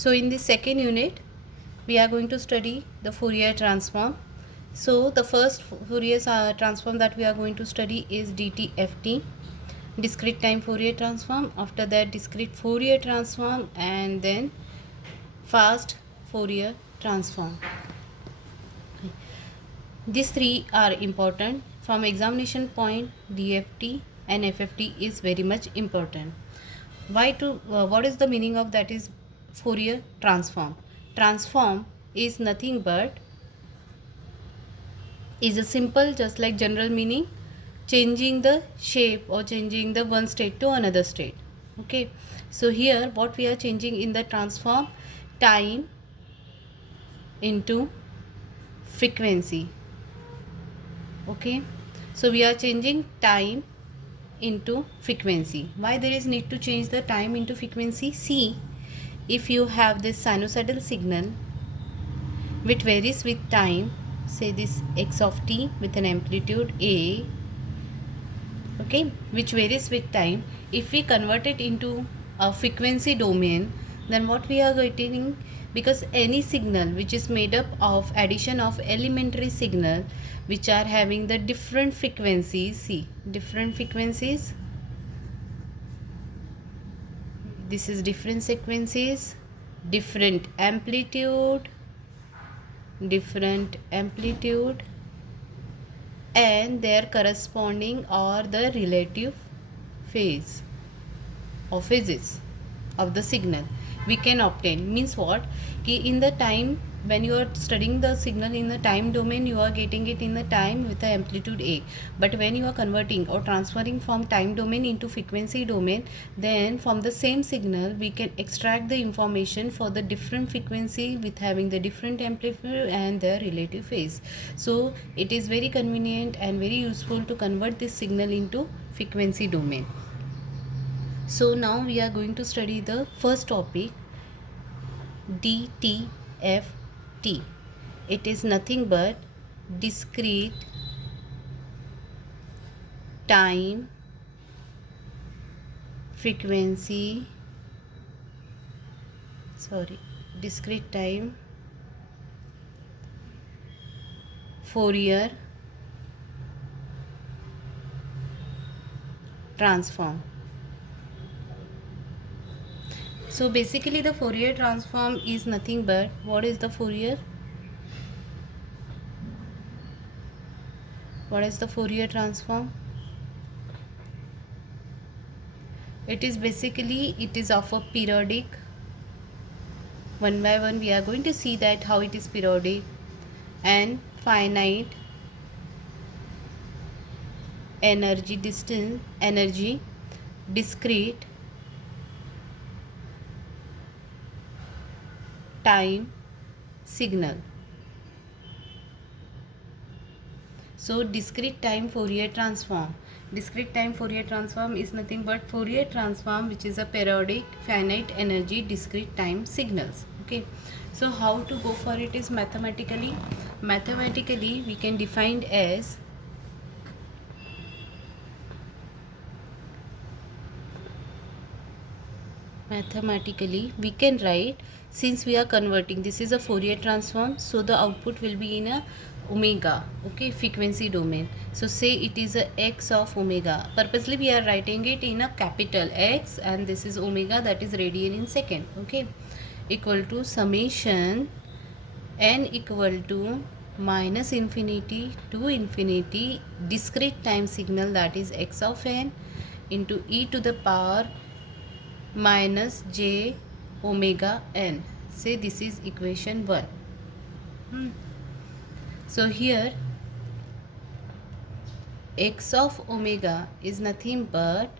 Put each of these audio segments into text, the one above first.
So in this second unit, we are going to study the Fourier transform. So the first Fourier transform that we are going to study is DTFT, discrete time Fourier transform. After that, discrete Fourier transform, and then fast Fourier transform. These three are important. From examination point, DFT and FFT is very much important. What is the meaning of that is Fourier transform? Transform is nothing but is a simple, just like general meaning, changing the shape or changing the one state to another state. Okay, so here what we are changing in the transform, time into frequency. Okay, so we are changing time into frequency. Why there is need to change the time into frequency? See, if you have this sinusoidal signal which varies with time, say this x of t with an amplitude a, okay, which varies with time, if we convert it into a frequency domain, then what we are getting, because any signal which is made up of addition of elementary signal which are having the different frequencies, see different frequencies, this is different frequencies, different amplitude, and their corresponding or the relative phase or phases of the signal we can obtain. Means what? Ki in the time when you are studying the signal in the time domain, you are getting it in the time with the amplitude a, but when you are converting or transferring from time domain into frequency domain, then from the same signal we can extract the information for the different frequency with having the different amplitude and their relative phase. So it is very convenient and very useful to convert this signal into frequency domain. So now we are going to study the first topic, DTFT. It is nothing but discrete time frequency, discrete time Fourier transform. So basically the Fourier transform is nothing but, what is the Fourier? What is the Fourier transform? It is basically, it is of a periodic. One by one we are going to see that how it is periodic and finite energy discrete time signal. So discrete time Fourier transform. Discrete time Fourier transform is nothing but Fourier transform which is a periodic finite energy discrete time signals. Okay, so how to go for it is mathematically we can define as we can write, since we are converting, this is a Fourier transform, so the output will be in a omega, okay, frequency domain. So say it is a x of omega. Purposely we are writing it in a capital X, and this is omega, that is radian in second, okay, equal to summation n equal to minus infinity to infinity discrete time signal, that is x of n, into e to the power minus j omega n. Say this is equation 1. So here x of omega is nothing but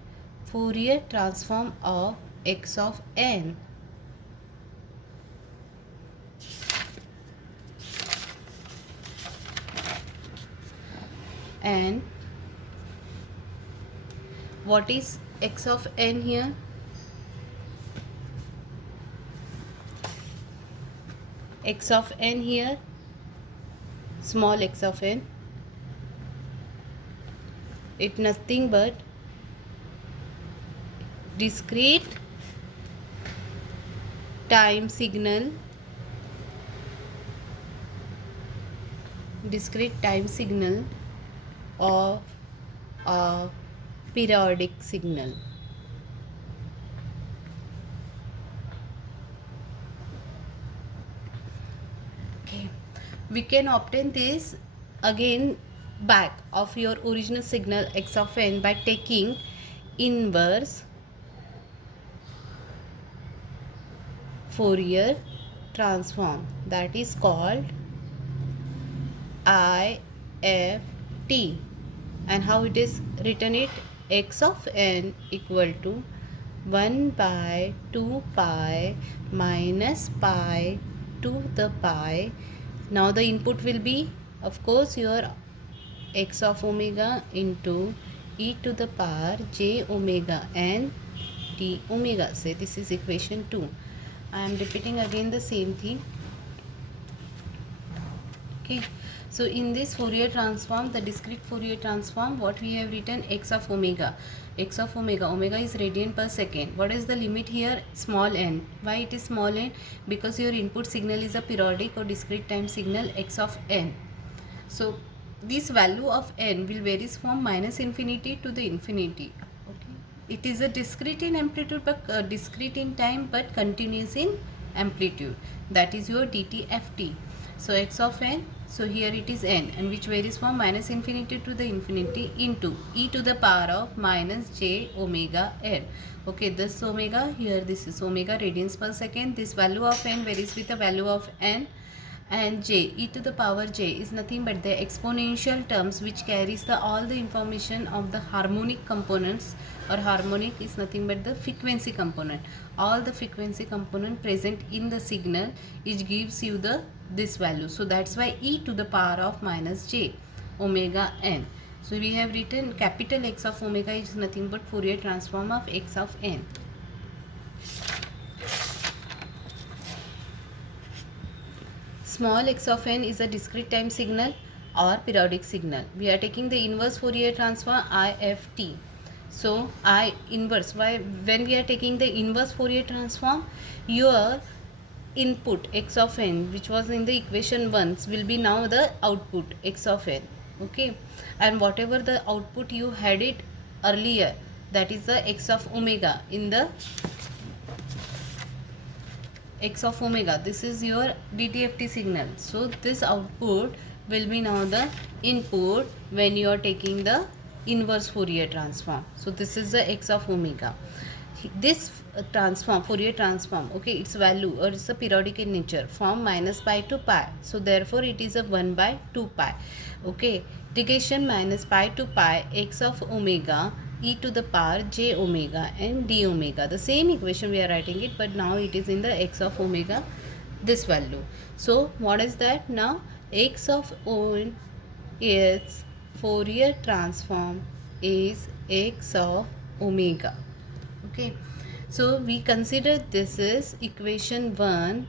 Fourier transform of x of n. And what is x of n here? X of n here, small x of n, it nothing but discrete time signal, discrete time signal of a periodic signal. Okay, we can obtain this again back of your original signal x of n by taking inverse Fourier transform, that is called IFT. And how it is written, it x of n equal to 1 by 2 pi minus pi to the pi. Now the input will be, of course, your x of omega into e to the power j omega n t omega. Say this is equation 2. I am repeating again the same thing. Okay, so in this Fourier transform, the discrete Fourier transform, what we have written, x of omega is radian per second. What is the limit here? Small n. Why it is small n? Because your input signal is a periodic or discrete time signal x of n. So this value of n will varies from minus infinity to the infinity. Okay, it is a discrete in amplitude but discrete in time but continuous in amplitude. That is your dtft. So x of n, so here it is n, and which varies from minus infinity to the infinity into e to the power of minus j omega n. Okay, this omega, here this is omega radians per second. This value of n varies with the value of n, and j, e to the power j, is nothing but the exponential terms which carries the all the information of the harmonic components, or harmonic is nothing but the frequency component, all the frequency component present in the signal, which gives you the this value. So that's why e to the power of minus j omega n. So we have written capital X of omega is nothing but Fourier transform of x of n. Small x of n is a discrete time signal or periodic signal. We are taking the inverse Fourier transform IFT. So I inverse, why when we are taking the inverse Fourier transform, your input x of n which was in the equation 1 will be now the output x of n. Okay, and whatever the output you had it earlier, that is the x of omega in the x of omega, this is your DTFT signal. So this output will be now the input when you are taking the inverse Fourier transform. So this is the x of omega. This transform, Fourier transform, okay, its value or it's a periodic in nature from minus pi to pi. So therefore it is a 1 by 2 pi. Okay, integration minus pi to pi x of omega e to the power j omega and d omega. The same equation we are writing it, but now it is in the x of omega, this value. So what is that now? X of n, its Fourier transform is x of omega. Okay, so we consider this is equation 1.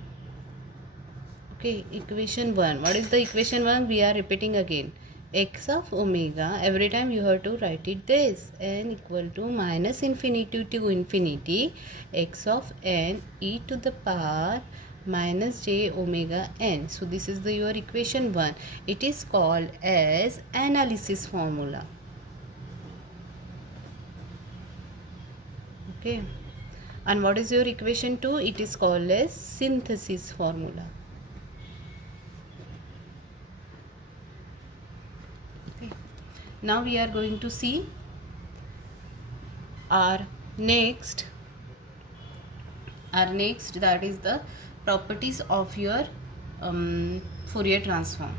Okay, equation 1. What is the equation 1? We are repeating again. X of omega, every time you have to write it this, n equal to minus infinity to infinity x of n e to the power minus j omega n. So this is the your equation 1. It is called as analysis formula. Okay, and what is your equation 2? It is called as synthesis formula. Okay, now we are going to see our next, that is the properties of your Fourier transform.